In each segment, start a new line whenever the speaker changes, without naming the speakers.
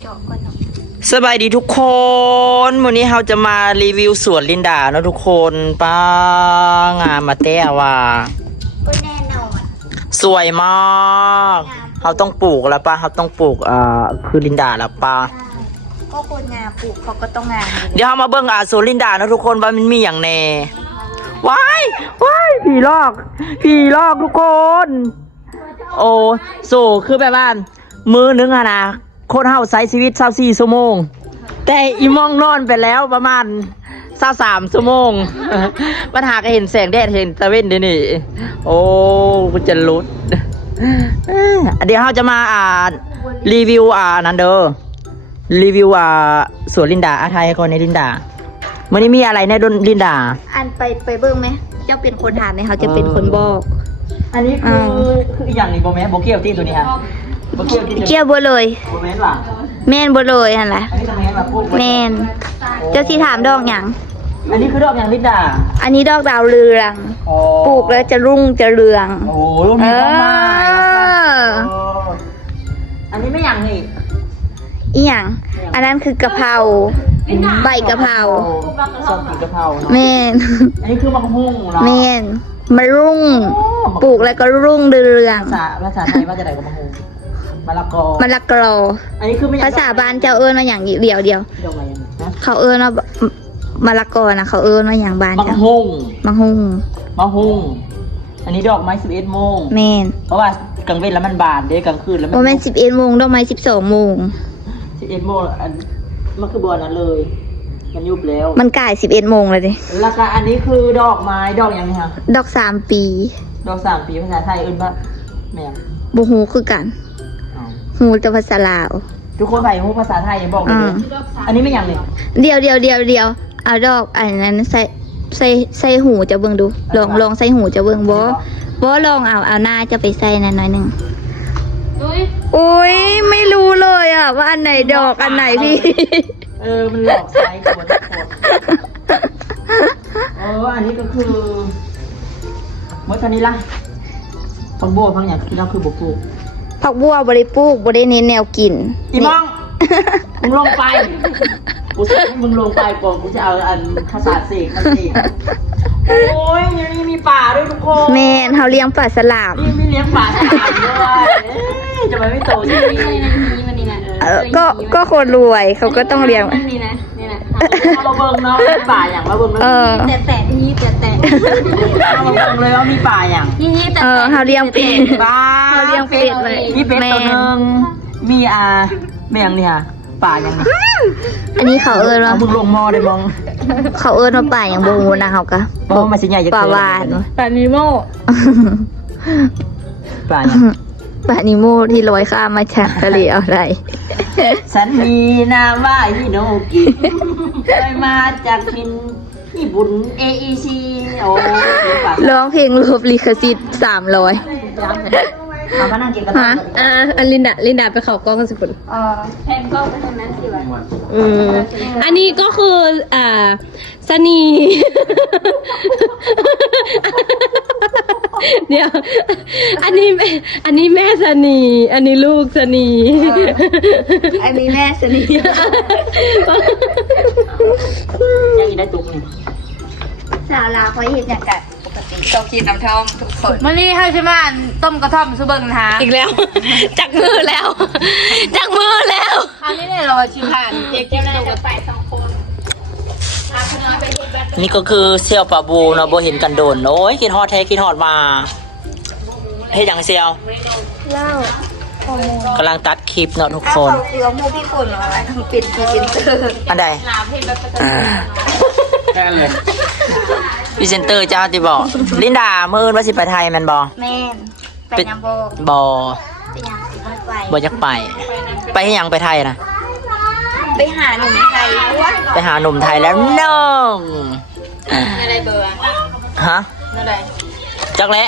สบายดีทุกคนวันนี้เราจะมารีวิวสวนลินดาเนาะทุกคนป้างามมาเต้ว่า
ก็แน่นอน
สวยมากเราต้องปลูกแล้วป้าเราต้องปลูกคือลินดาแล้วป้า
ก็คนงานปลูกเขาก็ต้องงาน
เดี๋ยวเรามาเบิ่งสวนลินดาเนาะทุกคนว่ามันมีอย่างแน่ว้ายผีหลอกทุกคนโอ้โซคือแบบว่ามือนึงอะนะคนเฮาใช้ชีวิต24ชั่วโมงแต่อีมองนอนไปแล้วประมาณ23ชั่วโมงปัญหาก็เห็นแสงแดดเห็นตะเว้นเดี๋ยวนี้โอ้กูจะลุดเดี๋ยวเราจะมารีวิวนั่นเด้อรีวิวสวนลินดาไทยคนในลินดาวันนี้มีอะไรในลินดา
อันไปเบิ่งไหมเจ้าเป็นคนถามไหมเขาจะเป็นคนบอก
อันนี้คืออย่างนี้โบแมนโบเกียวที่ตัวนี้ฮะ
เกี่ยวบัวเลยแม่นบัวเลยนั่นแหละแม่นเจ้าที่ถามดอกอย่าง
อันนี้คือดอกอย่างลินดา
อันนี้ดอกดาวเรืองปลูกแล้วจะรุ่งจะเรือง
โอ้ลูกมีความหมายอันนี้ไม่อย่างนี่
อีหยังอันนั้นคือกะเพราใบกะเพรา
ซอสกะเพรา
แม่น
อันนี้คือมะฮุ่ง
แม่นมะรุ่งปลูกแล้วก็รุ่งเรือง
ภาษาไทยว่าจะไหนกับมะฮุ่งมะละกอ
อันนี้คือภาษาบ้านเจ้าเอิญว่าอย่างเดียวเขาเอิญว่ามะละกอนะเขาเอิญว่าอย่างบ้าน
มะฮุ่งอันนี้ดอกไม้11 โมง
แม่น
เพราะว่ากลางเว้นแล้วมันบานเด้กลางคืนแล้ว
มัน11 โมงดอกไม้12 โมง
11 โมงมันคือบอลนั้นเลยมันยุบแล้ว
มันก่าย11 โมงเลยดิ
ราคาอันนี้คือดอกไม้ดอกอย่างนี้ค่ะ
ดอก3 ปี
ดอก3 ปีภาษาไทยเอิ้นว่าแม่
บ่ฮู้คือกันฮู้แต่ภาษาลาว
ทุกคนใส่ฮู้ภาษาไทยบอกเลยอันนี้ไม่อย่างเลย
เดียวเอาดอกอันนั้นใส่หูจะเบิ่งดูลองใส่หูจะเบิ่งบ่ลองเอาหน้าจะไปใส่นั่นหน่อยนึงอุ้ยไม่รู้เลยอ่ะว่าอันไหนดอกอันไหนพี่
มันหลอกใส่คนอันนี้ก็คือเมื่อตอนนี้ล่ะพังบัวพังอย่างที่เราคือบุกปลูก
ผักบัวบริปลูกบริเน้นแนวกิน
อีมองมึงลงไปกูจะให้มึงลงไปก่อนกูจะเอาอันภาษาเสกมาเสกโอ้ยนี่มีป่าด้วยทุกคน
แม่เขาเลี้ยงปลาสลาม
นี่มีเลี้ยงป่าสลามด้วยจะไม่โตใช่ไหม
ก็คนรวยเขาก็ต้องเลี้ยง
นี่นะเราเบิ่งเนาะมีป่าอย่างเราเบิ่งเนาะ
แต่นี่แต่
เราเบิ่งเลยว่ามีป่าอย่าง
นี่แต่เขาเลี้ยงเป็ด
บ้า
เขาเลี้ยงเป็ดเลย
มีเป็ดตัวนึงมีแมงนี่ค่ะป่าอย่างนี้
อันนี้เขาเอิญว่า
มึงลงมอได้บ้อง
เขาเอิญว่าป่าอย่างโบงูนะเขาก็
บอกมาสิใหญ่จะ
ป่าวาน
ป่านิโม
ป่าอย่าง
ป่านิโมที่ลอยข้ามมาจากทะเลอะไร
ฉันมีนามว่าฮิโนกิลอยมาจากทินญี่ปุ่น AEC โอ้
ร้องเพลงลบลิขสิทธิ์300
เอามานั่งกินกัน
อันลินดาไปเขากล้องกันสิคุณ
แพนกล้องไปทางนั้นสิวะ
อันนี้ก็คือสนีเดี๋ยวอันนี้แม่สนีอันนี้ลูกสนี
อันนี้แม่สนี
ยังอีได้ตุ๊กนี่
สาวลาวเขาเห็นอย่างกันปกติต้องกินน้ำท่อมทุกคน
มานี่ให้ใช่ไหมต้มกระท่อมซูเบิงนะคะอีกแล้วจักมือแล้ว
อันนี้เนี่ยรอชิมผ่านเจ๊กินดูกันไป2 คน
นี่ก็คือเซียวปะบูเนาะโบเห็นกันโดนโอ้ยกินฮอดแท้กินฮอดมาเฮ้ยยังเซียว
เล่าก
ำลังตัดคลิปเนาะทุกคน
คือเอามูพี่คนเหรอเป็นพรีเซนเตอร์
อันใดแค่เลยพรีเซนเตอร์เจ้าที่บอกลินดาเมื่อวันว่าสิไปไทยแมนบอ
แม่นไปยัง
บอ
ไป
อยากไปให้ยังไปไทยนะ
ไปหาหนุ่มไทย
ไปหาหนุ่มไทยแล้วน้อง
อะไรเบอร์
ฮะ
อะไร
จักแล้ว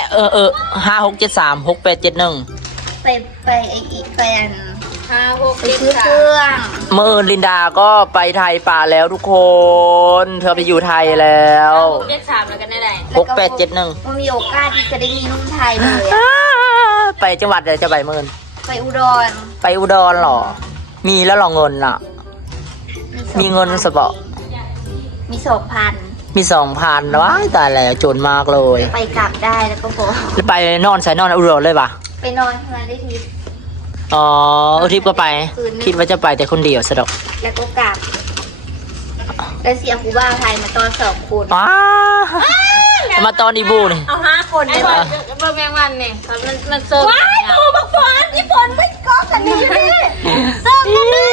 56736871
ไปอีกไปอันไปซื้อเครื่อง
เมื่อลินดาก็ไปไทยป่าแล้วทุกคนเธอไปอยู่ไทยแล้ว
673แล้วกันได้
6871
มันมีโอกาสที่จะได้มีนุ่มไทยเลย
ไปจังหวัดอะไรจะไปเมิน
ไปอุดร
หรอมีแล้วเหรอเงินอ่ะ มีเงินสบะ
มี2,000
มี2,000ว้ายตายแล้วจนมากเลย
ไปกลับได้แล้วก็บอก
แล้วไปนอนใส่นอนอุดรเลยปะ
ไปนอนที่มาได้ที
อ๋อทิพย์ก็ไป คิดว่าจะไปแต่คนเดียวสะดอก
แล้วก็กลับแล้วเสียครูบ้าไทยมาตอน2 คน
ว้ามาตอนอีบูนี่
เอา5 คนได้ป่ะเบอร์แมงวันเนี่ยมันเซิร์ฟว้ายโตบักฝนญี่ปุ่นไม่ก็กันนี่เซิร์ฟกันด้วย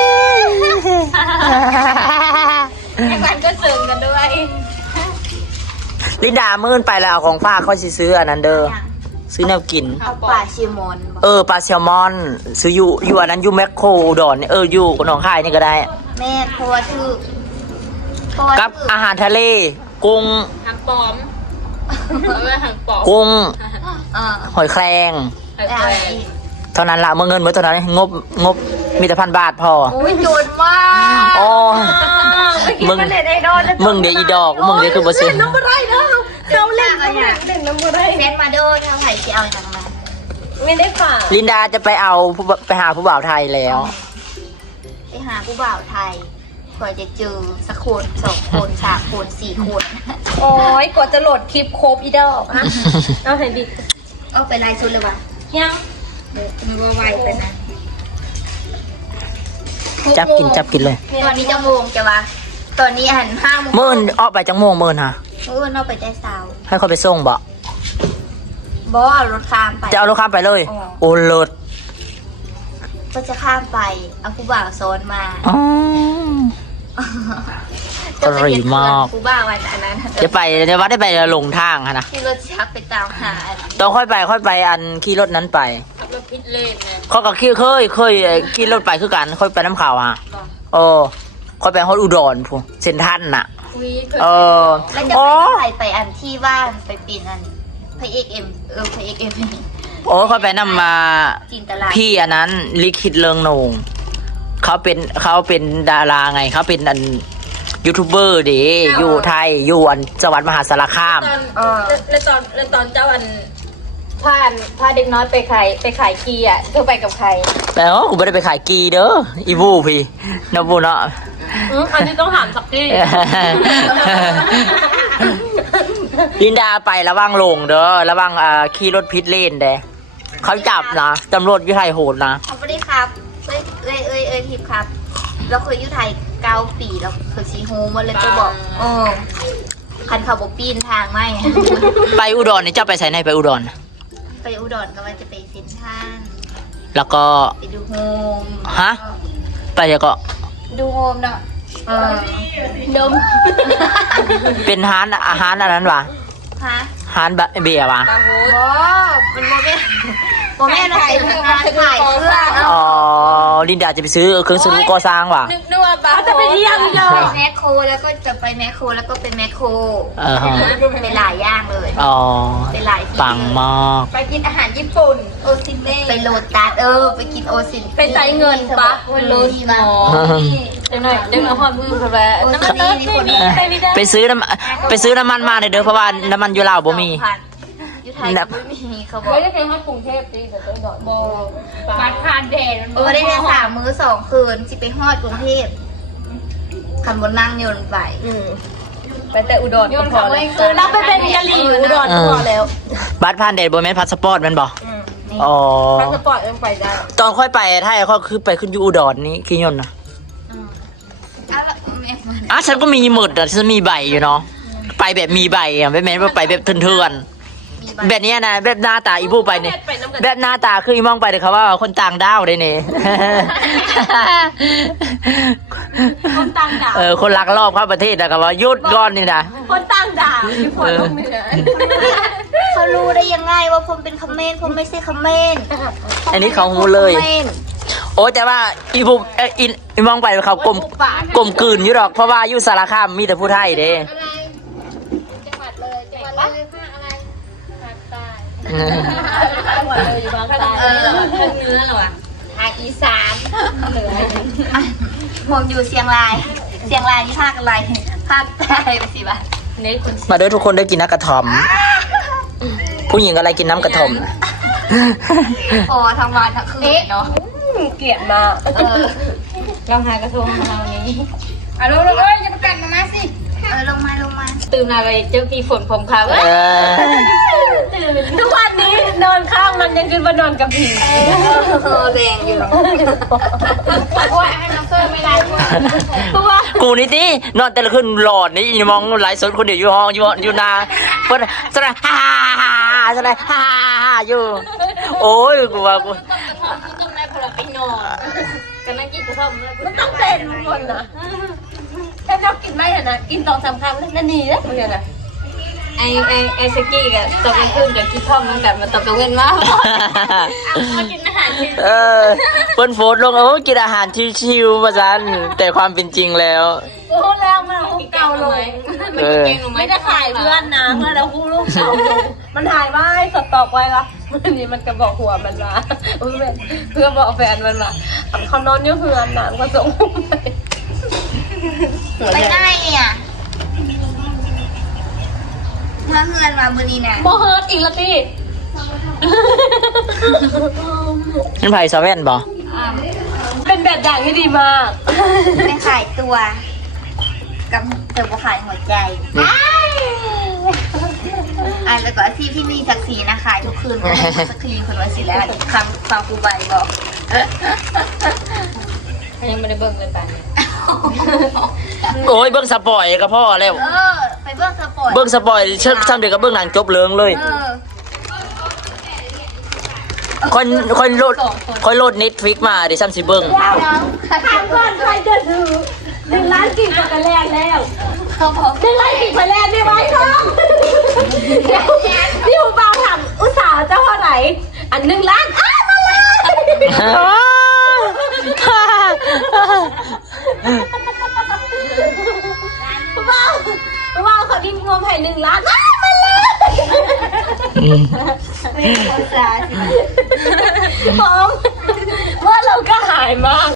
แมงวันก็เซิร์ฟกันด้วย
ลินดามื่นไปแล้วเอาของฝากเขาสิซื้ออันนั้นเด้อซื้อแนวกิน
เอาปลาชิมอนบอก
ปลาแซลมอน ซื้ออยู่อันนั้นอยู่แมคโครอุดรนี่อยู่หนองคายนี่ก็ได้
แม่เพราะว่าชื่อ
กับอาหารทะเล กุ้ง
หางปลอมเอาไว้หางปลอม
กุ้ง
เออ
หอยแครง
แล้วอะไรอีก
เท่านั้นละเมื่อเงินเมื่อเท่านั้นงบมีแต่1,000 บาทพอ
โอ้ยโจรมาก
โอ้มึง
เด็ดไอดอล
มึงเดี๋ยวอีดอกมึงเดี๋ยวคือบ่ซื้อ
น้ำบะไรเนาะเราเล่นน้ำบะไร
เซตมาเด้อถ้าใครจะเอาอย่างไร
ไม่ได้ฝาก
ลินดาจะไปหาผู้บ่าวไทยแล้ว
ไปหาผู้บ่าวไทยกว่าจะเจอสักคน2 คน3 คน4 คน
โอ้ยกว่าจะโหลดคลิปโครบอีดอกฮะเอาให้บิ๊ก
เอาไปลายชุดเลยวะ
ยัง
เดี๋ยวมันว่าไวไปนะ
จับกินเลย
ตอนนี้จะโมงจะวะตอนนี้5 โมง
เมื่อนออกไปจังโมงเมื่อนฮะ
เมื่อเอาไปใจสาว
ให้เขาไปส่งบ่
บอเอารถข้ามไป
จะเอารถข้ามไปเลย
อ๋อ
โอ้เลิศ
ก็จะข้ามไปเอาผู้บ่าวซ้อนมา
อ๋อ
จะไปเห็น
อร่อยมาก
ผู้บ่าวอันนั้น
จะไปเดี๋ยวว่าได้ไปหลงทางฮะนะ
ที่รถชักไปตามหา
ต้องค่อยไปอันขี่รถนั้นไป
ขับรถพิษเล่นเนี่ย
เขาก็เคยขี่รถไปคือกันค่อยไปน้ำขาวฮะค่อยไปฮอดอุดรพูเซนทรันน่ะ
อุ้ยเคย
แล้วจะไปอันที่ว่านไปปีนอันพระเอกเอ็มพระเอกเอ็ม
ค่อยไปนำมา
จินตลา
พี่อันนั้นลิขิตเริงโหนงเขาเป็นดาราไงเขาเป็นอันยูทูบเบอร์ดิอยู่ไทยอยู่อันจังหวัดมหาสารคาม
แล้วตอนเจ้าอันพาเด็กน้อยไปขายกีอ่ะเธอไปกับใคร
แต่ว่ากูไม่ได้ไปขายกีเด้ออีบูพี่นะบูเนาะ
อันนี้ต้องถามสักที่
ลินดาไประวังลงเด้อระวังขี่รถพิษเลนเด้เขาจับนะตำรวจวิไทยโหดนะ
เอาไปได้ครับเอ้ยทิพย์ครับเราเคยอยู่ไทย9 ปีเราเคยซีโฮมาเลยจะบอกคันขับปีนทางไม่
ไปอุดรนี่เจ้าไปใส่ในไปอุดร
ไปอุดรก็ว่าจะไปเซ็นทรัล
แล้วก็
ไปดูโฮม
ฮะไปแล้วก็
ดูโฮมเนาะดม
เป็นอาหารอันนั้นวะ
ฮะ
ฮานเบียร์วะ
โอ้เป็นโมเมนต์อะไรงานขายเครื่อง
อ๋อลินดาจะไปซื้อเครื่องซื้อก่อสร้างวะ
นึกว่าบ้าจะไปเที่ยวอีก
ไปแมคโครแล้วก็จะไปแมคโครแล้วก็เป็นแมคโคร
ฮะ
เป็นหลายอย่างเลย
อ๋อ
เป็นหลายที่
ปังมาก
ไปกินอาหารญี่ปุ่นโอซิเน่
ไปโลตัสไปกินโอซิน
ไปใช้เงินปะวันรู้สิมาเดี๋ยวหน่อยหอดมือไปแล้วน้ำมันไม่มี
ไปซื้อน้ำมันมาเด้อเพราะว่าน้ำมันอยู่ลาวบ่มี
อยู่ไทยก็ไม่มีเขาบอก
ไม่ได้เคยฮอดกรุงเทพดิแต่ต้องดอดโบบัตรผ่านแดด
ได้แค่3 มื้อ 2 คืนสิไปฮอดกรุงเทพขันบนนั่งยนต์ไป
ไปแต่อุดรก็พอแล้วเราไปเป็นกะหรี่อุดรก็พอแล้ว
บัตรผ่านเดทบ่แม่นพาสปอร์ตแม่นบ่
นี่
อ๋อ
พาสปอร์ตยังไปได้
ตอนค่อยไปไทยก็คือไปขึ้นอยู่อุดรนี่ขี้ยนต์นะ
อ้าวแม่
ฉันก็มีหมดฉันมีใบอยู่เนาะไปแบบมีใบไม่แม่นว่าไปแบบเถื่อนๆแบบนี้นะแบบหน้าตาอีบูไปเนี่ยแบบหน้าตาคืออีมองไปเลยครับว่าคนต่างดาวได้เนี่ย
คนต่างดาว
คนลักลอบเข้าประเทศนะครับว่ายุดก้อนนี่นะ
คนต่างดาวที่พอลงเหนือ
เขารู้ได้ยังไงว่าผมเป็นคอมเมนต์ผมไม่ใช่คอมเมนต์
อันนี้เขาหูเลย โอ้แต่ว่าอีบูอีมองไปเขากลมกลืนอยู่หรอกเพราะว่าอยู่สารคามมีแต่ผู้ไทยเด้
จังหวัดเลยภาคอะไรภาคใต้จังหวัดเลยอยู่ภาคใต้เราภาคเหนือเหรอวะภาคอีสานเหนือ
ผมอยู่เชียงรายนี่ภาคอะไรภาคใต้ไปสิบ้า
เน้นคน
มาเด้อทุกคนได้กินน้ำกระถอม ผู้หญิงอะไรกินน้ำกระถอม
โอ้ทั้งวันทั้งคืนเนาะ
เกลียดมากลองหากระทงของเรานี้
เอาลงเลยอย่าประกันมาสิลงมา
ตื่นอะไรเจ้ากี่ฝนผมขาว
เออ
ทุกวันนี้นอนข้างมันยังขึ้นมานอนกับผี
แดงอยู่ว่าให้น้องเซอร์ไม่ได้เพราะว่า
กูนี่ที่นอนแต่ละคืนหลอดนี่มองไลฟ์สดคนเดียวอยู่ห้องอยู่นาเพิ่นสระฮ่าฮ่าสระฮ่าฮ่าอยู่โอ้ยกูว่ากู
จำได้พลไปนอนกันนั่งกินกระท่อมมันต้องเต้นทุกคนนะถ้าเรากินไม่อะนะกิน2-3 คำแล้วนั่นนี่นะเหมือนกันไอสกี้กับตกกลางคืนกับกินท่อมมันกันมาตกกลางเว้นมากมากินอาหารที่
เออเพิ่นโพสต์ลงกินอาหารชิวๆมาซันแต่ความเป็นจริงแล้ว
โอ้แล้วมันคุกเก่าลงไม่ได้ถ่ายเพื่อนนะเพื่อนแล้วคู่ลูกเก่าลงมันถ่ายไว้สต็อกไว้ละวันนี้มันก็บอกหัวมันมาเพื่อบอกแฟนมันมาเขานอนเนี่ยเพื่อนน้ำก็ส่งไป
ไปได้เนี่ยเมื่อเฮือนมามือนี้นะ
โมเฮิร์ตอีกละพี่
นั่นไผ่ซาเว่นบ่
เป็นแบบอย่างที่ดีมาก
ไม่ขายตัวกับเติมขายหัวใจแล้วก็ที่พี่มีศักดิ์ศรีนะขายทุกคืนสักทีคนวันศิลป์คำฟังครูใบบอก
ยังไม่ได้เบิ่งเลยป่ะ
โอ้ยเบิ่งสปอยก็พอแล้ว
ไปเบิ้งสปอร์ต
เบิ่งสปอยซ้ำเดียวกับเบิ่งหนังจบเลิงเลยค่อยโหลด Netflix มาดิซ้ำสิเบิ่ง
ถามก่อนใครจะถือ1 ล้านกินกันแรกแล้ว
เขาบอก
1 ล้านกินไปแล้วได้ไหมครับพี่อูเปาถามอุตส่าห์เจ้าเท่าไหร่อัน1 ล้านมาเลยว้าวเขาดิ้นงมไผ่1 ล้านมาเลย
ไม่โฆษณาสิ
พร้อมว่าเราก็หายมาก